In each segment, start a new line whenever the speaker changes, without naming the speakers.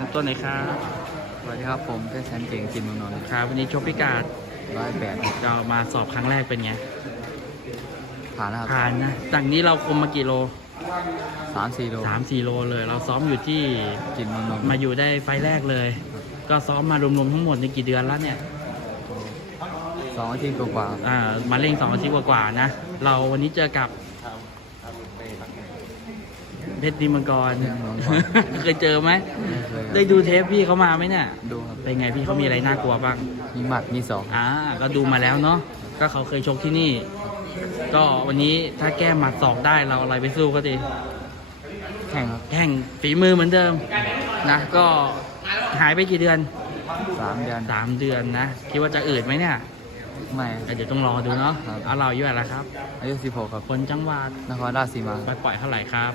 ำต้นหน่อยครับ
สวัสดีครับผมเป็นแสนเก่งจินเมืองนนท์
ครับวันนี้ชกพิกัด
108
เรามาสอบครั้งแรกเป็นไง
ผ่านนะครับ
ผ่านนะจากนี้เราคุมมากี่โล
3-4 โล
3-4 โลเลย เราซ้อมอยู่ที่
จินเมืองนนท์
มาอยู่ได้ไฟล์แรกเลย ก็ซ้อมมารวมๆทั้งหมดในกี่เดือนแล้วเนี่ย
2 อาทิตย์กว่า
มาเร่ง2 อาทิตย์กว่าๆนะเราวันนี้เจอกับเพชรดีมังกร เคยเจอไหม
ๆไม่เคยครับ
ได้ดูเทปพี่เขามาไหมเนี่ย
ดูครับ
เป็นไงพี่เขามีอะไรน่ากลัวบ้าง
มีหมัดมีศอก
ก็ดูมาแล้วเนาะก็เขาเคยชกที่นี่ ก็วันนี้ถ้าแก้หมัดศอกได้เราอะไรไปสู้ก็ดี
แข่งครับ
แข่งฝีมือเหมือนเดิมนะก็หายไปกี่เดือน
3 เดือน
3 เดือนนะคิดว่าจะอืดไหมเนี่ย
ไม่
เดี๋ยวต้องรอดูเนาะ
ครับ
เอาเราอยู่อะไรครับ
อายุ 16 ครับ
คนจังหวัด
นครราชสีมา
ไปปล่อยเท่าไหร่ครับ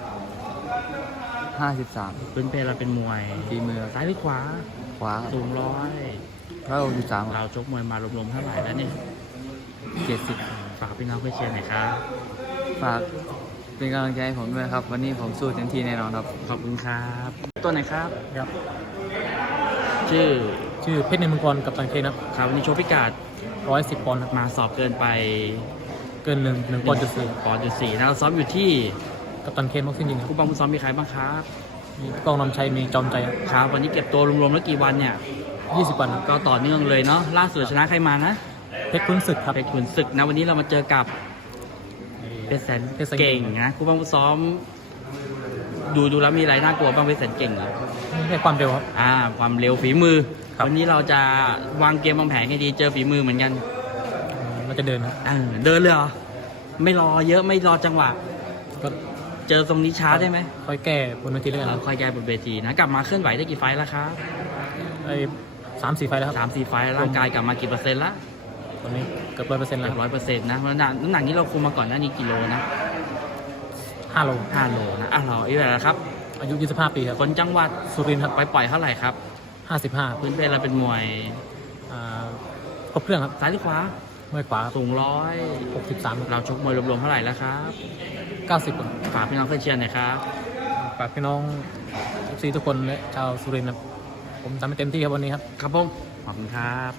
53
พื้นเพเราเป็นมวย
ฝีมือ
ซ้ายหรือขวา
ขวา
สูง
163
เราชกมวยมารวมๆเท่าไหร่แล้วเนี่ย
70
ฝากพี่น้องเพื่อนเชียร์หน่อยครับ
ฝากเป็นกำลังใจให้ผมด้วยครับ วันนี้ผมสู้เต็มที่แน่นอนครับ
ขอบคุณครับตัวไหนครับ
ครับ
ชื่อ
ชื่อเพชรในมังกรกับตังเคนะครับ
ครับวันนี้โชว์พิกัด
110 ปอนด์ครับ
มาสอบเกินไป
เกิน1 ปอนด์จุดสี่
ปอนด์จุดสี่นะเราซ้อมอยู่ที่
กับตังเคบ็อกซิ่งยิงครับ
ผู้บังคับซ้อมมีใครบ้างครับ
มีกล้องนำชัยมีจอมใจครับ
ครับวันนี้เก็บตัวรวมๆแล้วกี่วันเนี่ย
20 วันครับ
ก็ต่อเนื่องเลยเนาะล่าสุดชนะใครมานะ
เพชรคุ้นศึกครับ
เพชรขุนศึกนะวันนี้เรามาเจอกับเพชรแสนเก่งนะผู้บังคับซ้อม ดูแล้วมีอะไรน่ากลัวบ้างเพชรแสนเก่งเหรอ
ไม่ใช่ความเร็วครับ
ความเร็วฝีมือ
ครับ
วันนี้เราจะวางเกมวางแผนให้ดีเจอฝีมือเหมือนกัน
เราจะเดินครับ
เดินเลยเหรอไม่รอเยอะไม่รอจังหวะ
ก็
เจอตรงนี้ช้าได้ไหม
ค่อยแก้บนเวทีแล้วกันครับ
คอยแก้บนเวทีนะกลับมาเคลื่อนไหวได้กี่ไฟล์แล้วครับ
ไอ้3-4 ไฟล์แล้วครับ
3-4 ไฟล์ร่างกายกลับมากี่เปอร์เซ็นต์ละ
ตอนนี้เกือบ100%แล้ว
100%นะน้ำหนักนี้เราคุมมาก่อนหน้านี้กิโลนะ
5 โล
5 โลนะเราอายุเท่าไหร่แล้วครับ
อายุ 25 ปีครับ
คนจังหวัด
สุรินทร์ครับ
ไปปล่อยเท่าไหร่ครับ
55
พื้นเพเราเป็นมวย
ครบเครื่องครับ
ซ้ายหรือขวา
มวยขวา
สูง
63
เราชกมวยรวมๆเท่าไหร่แล้วครับ
90ครับ
ฝากพี่น้องเพื่อนเชียร์หน่อยครับ
ฝากพี่น้องทุกคนและชาวสุรินทร์ครับผมทำให้เต็มที่ครับวันนี้ครับ
ครับผมขอบคุณครับ